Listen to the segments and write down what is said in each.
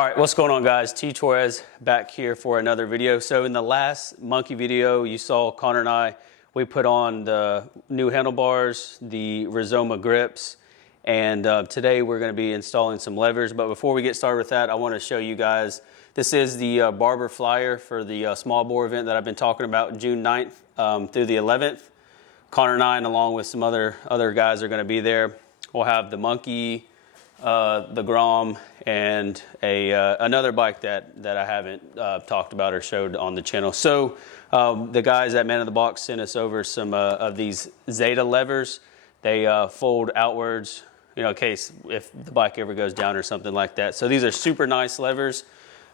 All right, what's going on, guys? T. Torres back here for another video. So in the last monkey video, you saw Connor and I, we put on the new handlebars, the Rizoma grips, and today we're going to be installing some levers. But before we get started with that, I want to show you guys, this is the barber flyer for the small bore event that I've been talking about June 9th through the 11th. Connor and I, and along with some other guys, are going to be there. We'll have the monkey, the Grom, and another bike that I haven't talked about or showed on the channel. So the guys at mnnthbx sent us over some of these Zeta levers. They fold outwards, you know, in case if the bike ever goes down or something like that. So these are super nice levers.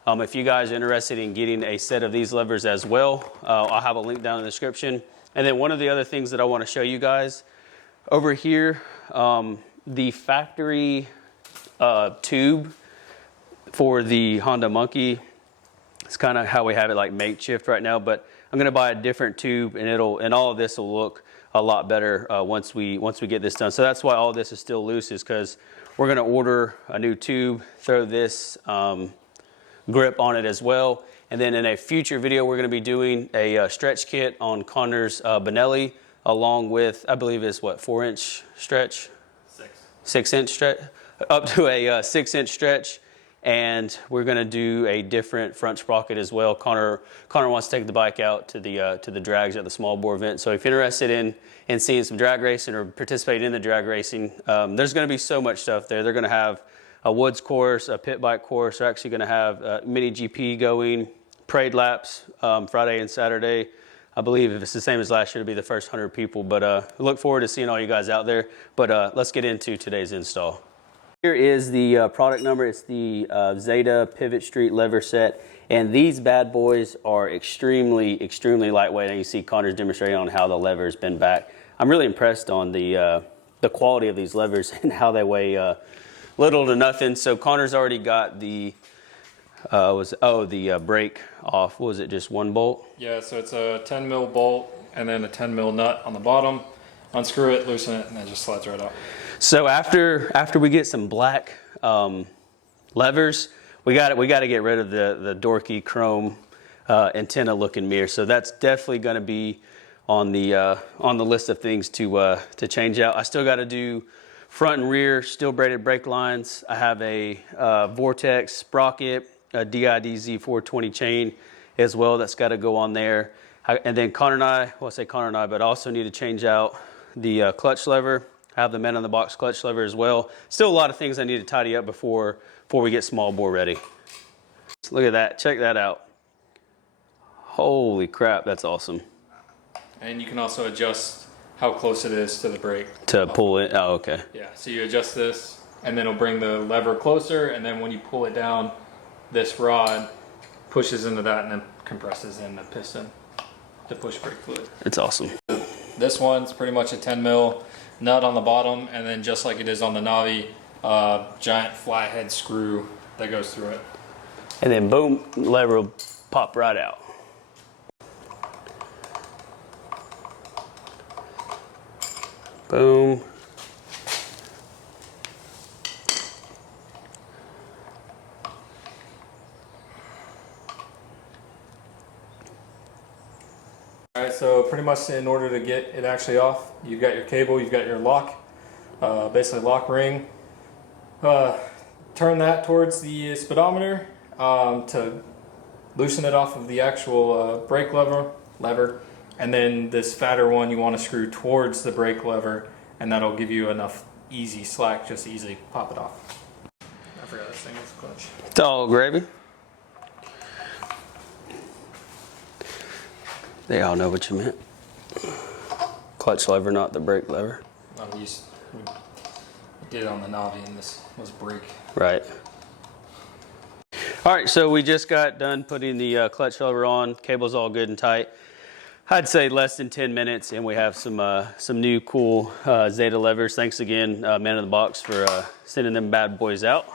If you guys are interested in getting a set of these levers as well, I'll have a link down in the description. And then one of the other things that I want to show you guys over here, the factory tube for the Honda Monkey. It's kind of how we have it like makeshift right now, but I'm going to buy a different tube, and all of this will look a lot better once we get this done. So that's why all this is still loose, is because we're going to order a new tube, throw this grip on it as well. And then in a future video, we're going to be doing a stretch kit on Connor's Benelli, along with, I believe it's what, 4-inch stretch? 6-inch stretch, up to a 6-inch stretch. And we're going to do a different front sprocket as well. Connor wants to take the bike out to the drags at the small bore event. So if you're interested in seeing some drag racing or participating in the drag racing, there's going to be so much stuff there. They're going to have a woods course, a pit bike course. They're actually going to have a mini GP going, parade laps Friday and Saturday. I believe if it's the same as last year, it'll be the first 100 people. But look forward to seeing all you guys out there. But let's get into today's install. Here is the product number. It's the Zeta Pivot Street lever set. And these bad boys are extremely, extremely lightweight. And you see Connor's demonstrating on how the lever's been back. I'm really impressed on the quality of these levers and how they weigh little to nothing. So Connor's already got the the brake off. What was it, just one bolt? Yeah, so it's a 10 mil bolt and then a 10 mil nut on the bottom. Unscrew it, loosen it, and it just slides right out. So after we get some black levers, we got to get rid of the dorky chrome antenna looking mirror. So that's definitely going to be on the list of things to change out. I still got to do front and rear steel braided brake lines. I have a Vortex sprocket, a DIDZ 420 chain as well that's got to go on there. And then Connor and I, well, I say Connor and I, but I also need to change out the clutch lever. I have the mnnthbx clutch lever as well. Still a lot of things I need to tidy up before we get small bore ready. So look at that, check that out. Holy crap, that's awesome. And you can also adjust how close it is to the brake. To pull it, oh, okay. Yeah, so you adjust this, and then it'll bring the lever closer, and then when you pull it down, this rod pushes into that and then compresses in the piston to push brake fluid. It's awesome. This one's pretty much a 10 mil nut on the bottom, and then just like it is on the Navi, giant flathead screw that goes through it. And then boom, lever will pop right out. Boom. All right, so pretty much in order to get it actually off, you've got your cable, you've got your lock, basically lock ring. Turn that towards the speedometer to loosen it off of the actual brake lever. And then this fatter one you want to screw towards the brake lever, and that'll give you enough easy slack just to easily pop it off. I forgot this thing was clutch. It's all gravy. They all know what you meant. Clutch lever, not the brake lever. We did it on the Navi, and this was brake. Right. All right, so we just got done putting the clutch lever on. Cable's all good and tight. I'd say less than 10 minutes, and we have some new cool Zeta levers. Thanks again, mnnthbx, for sending them bad boys out.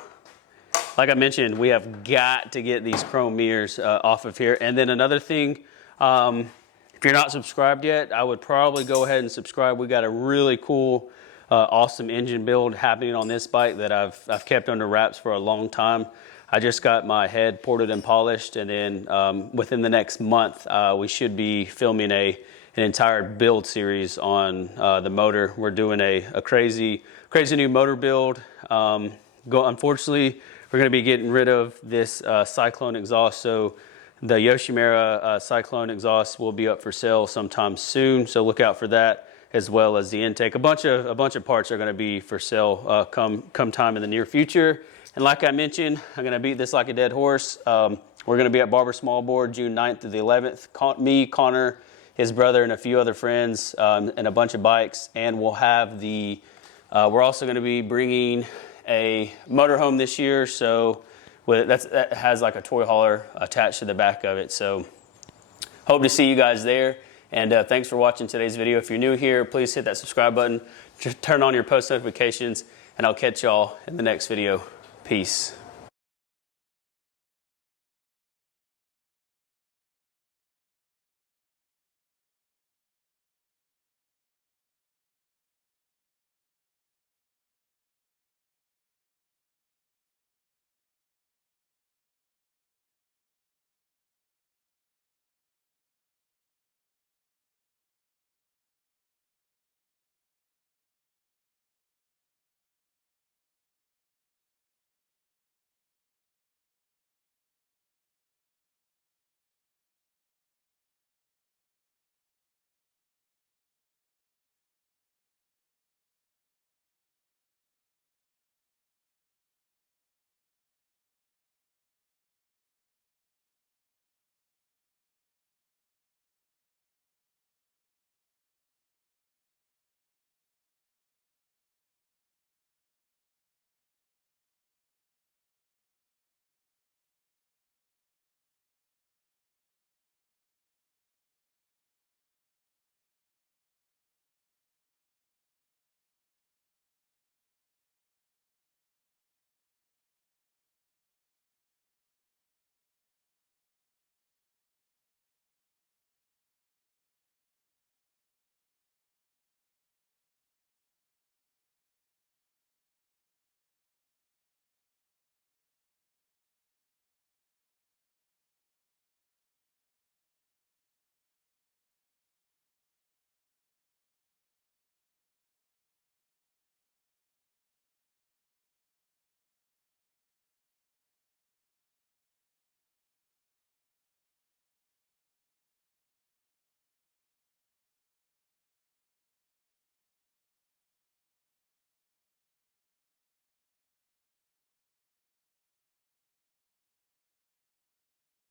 Like I mentioned, we have got to get these chrome mirrors off of here. And then another thing, if you're not subscribed yet, I would probably go ahead and subscribe. We got a really cool, awesome engine build happening on this bike that I've kept under wraps for a long time. I just got my head ported and polished, and then within the next month, we should be filming an entire build series on the motor. We're doing a crazy new motor build. Unfortunately, we're going to be getting rid of this Cyclone exhaust, so the Yoshimura Cyclone exhaust will be up for sale sometime soon, so look out for that, as well as the intake. A bunch of parts are going to be for sale come time in the near future. And like I mentioned, I'm going to beat this like a dead horse. We're going to be at Barber Smallboard June 9th to the 11th. Me, Connor, his brother, and a few other friends, and a bunch of bikes. And we'll have we're also going to be bringing a motorhome this year. So that has like a toy hauler attached to the back of it. So hope to see you guys there. And thanks for watching today's video. If you're new here, please hit that subscribe button, turn on your post notifications, and I'll catch y'all in the next video. Peace.